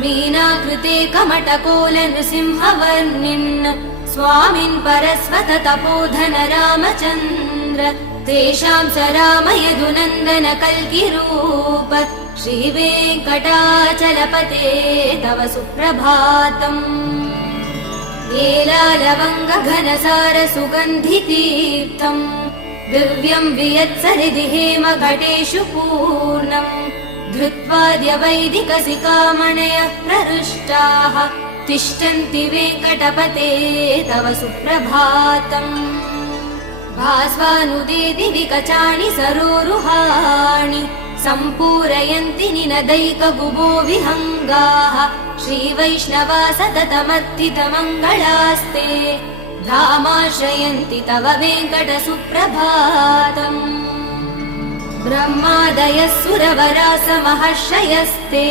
मीनाकृते कमटकोलनृसिंहवर्णिन् स्वामिन् परस्वत तपोधन रामचन्द्र तेषां स राम यदुनन्दन कल्किरूप श्रीवेङ्कटाचलपते तव सुप्रभातम्। एलालवङ्ग घनसार सुगन्धितीर्थम् दिव्यम् वियत्सरिदि हेम घटेषु पूर्णम् धृत्वाद्य वैदिकसिकामणयः प्रहृष्टाः तिष्ठन्ति वेङ्कटपते तव सुप्रभातम्। भास्वानुदेति विकचानि सरोरुहाणि सम्पूरयन्ति निनदैकगुबो विहङ्गाः श्रीवैष्णवा सततमर्थितमङ्गलास्ते धामाश्रयन्ति तव वेङ्कट सुप्रभातम्। ब्रह्मादयः सुरवरासमहर्षयस्ते